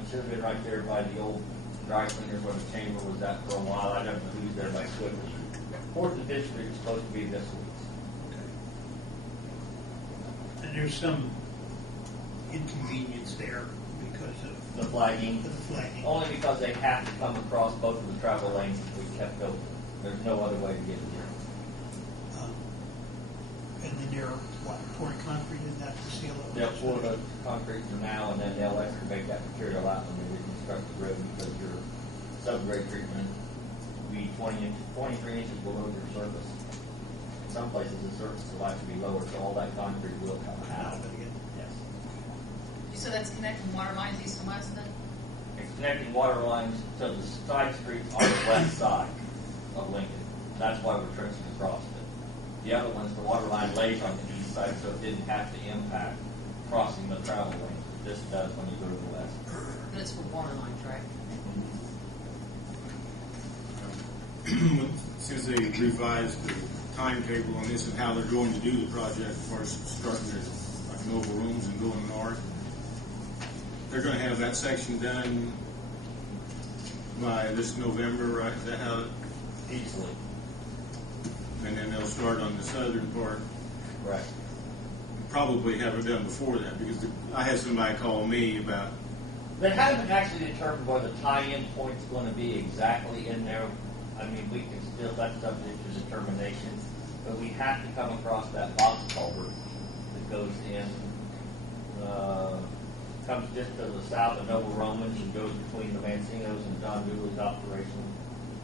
one should have been right there by the old dry cleaners where the chamber was at for a while. I don't know who's there by Swifters. Fourth and Fifth Street is supposed to be this week. Okay. And there's some inconvenience there because of The flagging. the flagging. Only because they have to come across both of the travel lanes that we kept open. There's no other way to get here. And then they're, pouring concrete in that to seal it? They'll pour the concrete for now, and then they'll excavate that material out when they reconstruct the road because your subgrade treatment will be 23 inches below your surface. In some places, the surface will have to be lower, so all that concrete will come out. Yes. So that's connecting water lines east and west then? It's connecting water lines to the side streets on the west side of Lincoln. That's why we're trenching across it. The other ones, the water line lays on the east side, so it didn't have to impact crossing the travel lane. This does when you go to the west. And it's for water lines, right? Since they revised the timetable on this and how they're going to do the project, as far as starting at like mobile rooms and going north, they're going to have that section done by this November, right? Is that how? Easily. And then they'll start on the southern part. Right. Probably have it done before that because I had somebody call me about. They haven't actually determined where the tie-in point's going to be exactly in there. I mean, we can still, that's subject to determination, but we have to come across that box culvert that goes in, comes just to the south of Noble Romans and goes between the Mancinos and John Dooley's operation.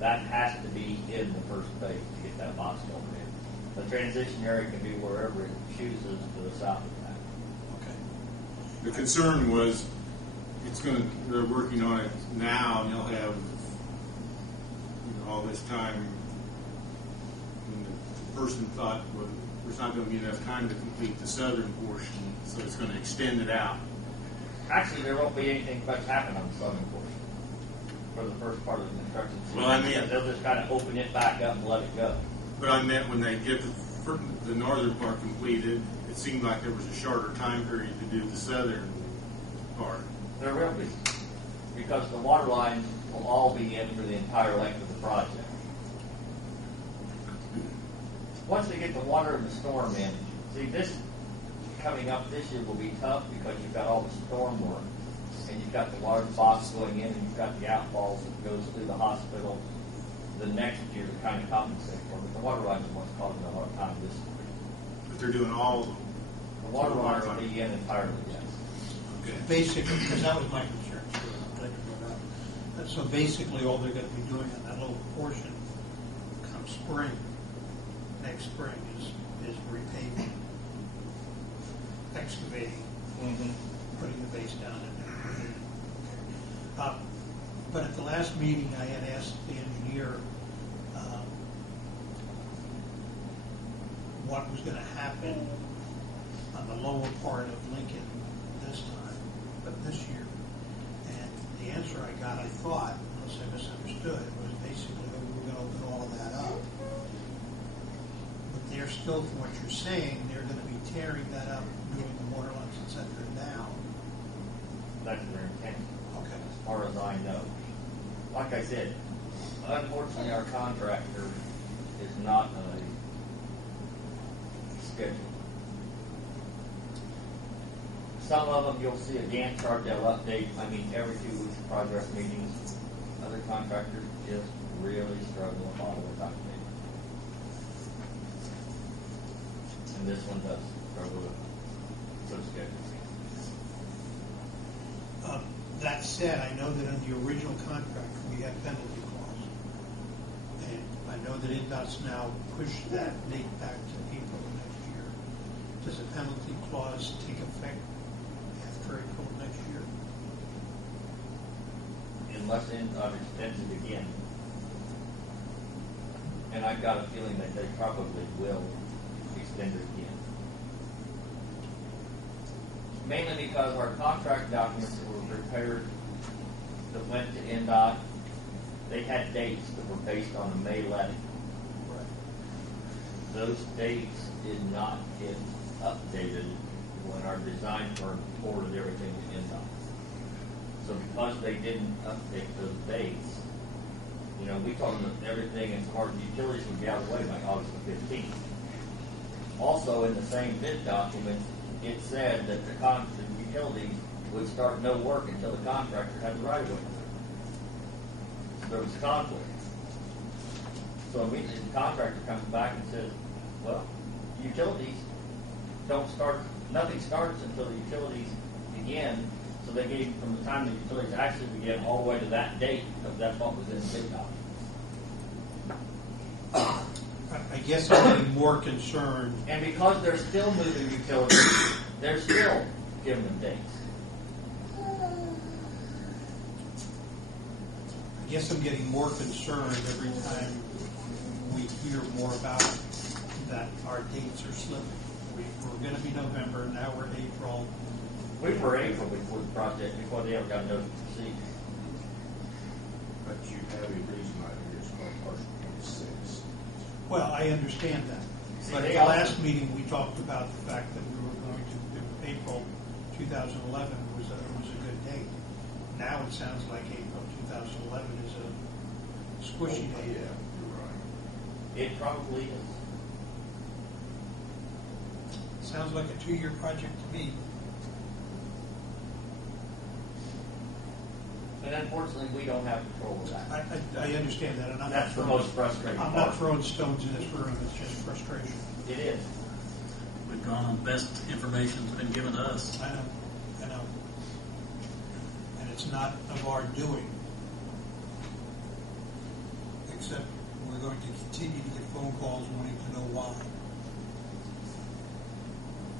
That has to be in the first phase to get that box culvert in. The transition area can be wherever it chooses to the south of that. Okay. The concern was they're working on it now, and they'll have all this time. And the person thought, well, there's not going to be enough time to complete the southern portion, so it's going to extend it out. Actually, there won't be anything much happen on the southern portion for the first part of the construction season. Well, I mean, they'll just kind of open it back up and let it go. But I meant when they get the northern part completed, it seemed like there was a shorter time period to do the southern part. There will be, because the water lines will all be in for the entire length of the project. Once they get the water and the storm in, see, this coming up this year will be tough because you've got all the storm work, and you've got the large box going in, and you've got the outfalls that goes through the hospital the next year to kind of compensate for it. But the water lines are what's causing a hard time this year. But they're doing all of them. The water lines will be in entirely, yes. Okay. Basically, because that was my concern, too. I'm glad you brought it up. So basically, all they're going to be doing on that little portion come spring, next spring, is repaving, excavating, putting the base down and everything. But at the last meeting, I had asked the engineer what was going to happen on the lower part of Lincoln this time, but this year. And the answer I got, I thought, unless I misunderstood, was basically that we were going to open all of that up. But they're still, from what you're saying, they're going to be tearing that up, doing the water lines, et cetera, down. That's their intent. Okay. As far as I know. Like I said, unfortunately our contractor is not a schedule. Some of them you'll see a Gantt chart they'll update, every 2 weeks progress meetings. Other contractors just really struggle to follow the timetable. And this one does struggle with those schedules. That said, I know that in the original contract, we had penalty clause. And I know that INDOT's now pushed that date back to April of next year. Does a penalty clause take effect after April of next year? Unless INDOT extends it again. And I've got a feeling that they probably will extend it again. Mainly because our contract documents that were prepared that went to INDOT, they had dates that were based on a May letting. Those dates did not get updated when our design firm forwarded everything to INDOT. So So because they didn't update those dates, you know, we told them that everything as far as utilities would be out of the way by August the 15th. Also, in the same bid document, it said that the utilities would start no work until the contractor had the right of way. So there was a conflict. So immediately the contractor comes back and says, well, utilities don't start, nothing starts until the utilities begin. So they gave from the time the utilities actually began all the way to that date, because that's what was in the bid document. I guess I'm getting more concerned. And because they're still moving utilities, they're still giving them dates. I guess I'm getting more concerned every time we hear more about that our dates are slipping. We're going to be November, now we're April. We were April before the project, before they ever got notice to proceed. But you have a reason right here, it's called partial 26. Well, I understand that. See, But at they the also- last meeting, we talked about the fact that we were going to do April 2011 was a good date. Now it sounds like April 2011 is a squishy Yeah, date. you're right. It probably is. Sounds like a 2-year project to me. And unfortunately, we don't have control of that. I understand that, and I'm That's the not most frustrating I'm part. not throwing stones in this room, it's just frustration. It is. We've gone on best information's been given to us. I know. And it's not of our doing. Except we're going to continue to get phone calls wanting to know why.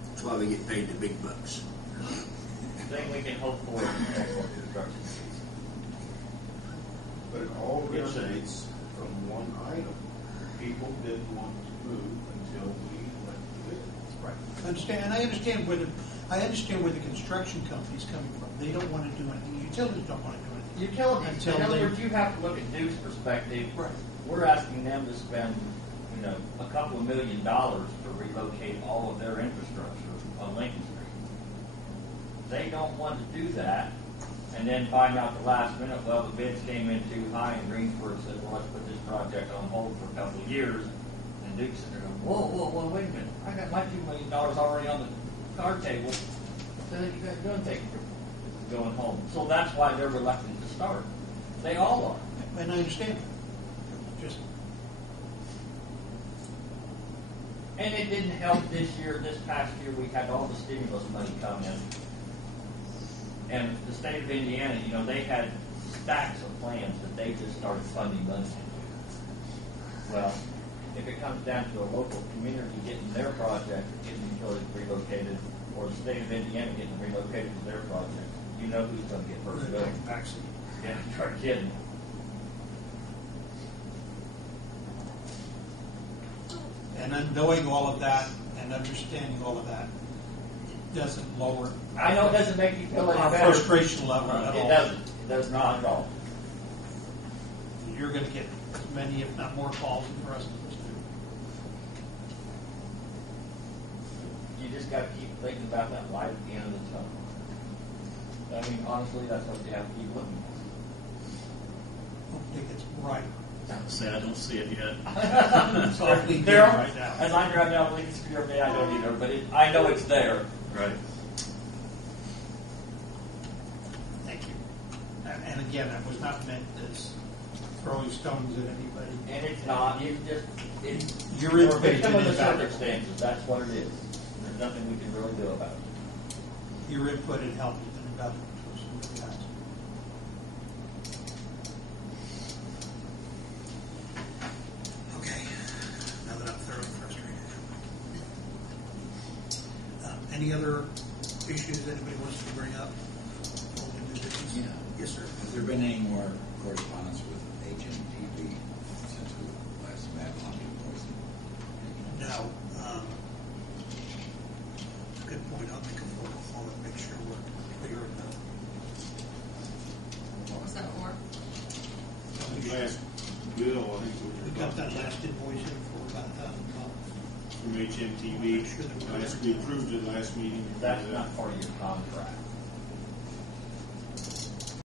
That's why we get paid the big bucks. The thing we can hope for is excellent construction fees. But it all originates from one item. People didn't want to move until we went to bid. Right. I understand where the construction company's coming from. They don't want to do anything. Utilities don't want to do anything. Utilities, Until in other they- words, you have to look at Duke's perspective. Right. We're asking them to spend, you know, a couple of $1 million to relocate all of their infrastructure on Lincoln Street. They don't want to do that, and then find out the last minute, well, the bids came in too high, and Greensburg said, well, let's put this project on hold for a couple of years. And Duke's sitting there going, whoa, wait a minute. I got my $2 million already on the card table. So you guys are going to take going home. So that's why they're reluctant to start. They all are. And I understand that. Just, And it didn't help this past year, we had all the stimulus money come in. And the state of Indiana, you know, they had stacks of plans that they just started funding money into. Well, if it comes down to a local community getting their project, getting utilities relocated, or the state of Indiana getting relocated to their project, you know who's going to get first bill. vaccine. Yeah, try kidding. And then knowing all of that and understanding all of that, it doesn't lower I know it doesn't make you feel any our better. frustration level at all. It doesn't. It does not at all. You're going to get as many, if not more, calls than the rest of us do. You just got to keep thinking about that light at the end of the tunnel. I mean, honestly, that's what you have to keep looking I don't think it's right. Say I don't see it yet. It's awfully dim Daryl, right now. as I drive down Lincoln Street every day, I don't either, but I know it's there. Right. Thank you. And again, that was not meant as throwing stones at anybody. And it's not. You just You're you're a impatient victim of the about it. circumstances. That's what it is. There's nothing we can really do about it. Your input and help has been invaluable to us. It really has. Okay, now that I'm thoroughly frustrated. Any other issues anybody wants to bring up? Old and new business? Yeah. Yes, sir. Has there been any more correspondence with HMTV since we last met on the invoicing? No. Good point. I'll make a phone call and make sure we're clear enough. What was that for? The last bill, I think We got that last invoice in for about $1,000. from HMTV, we approved it last meeting. That's not part of your contract.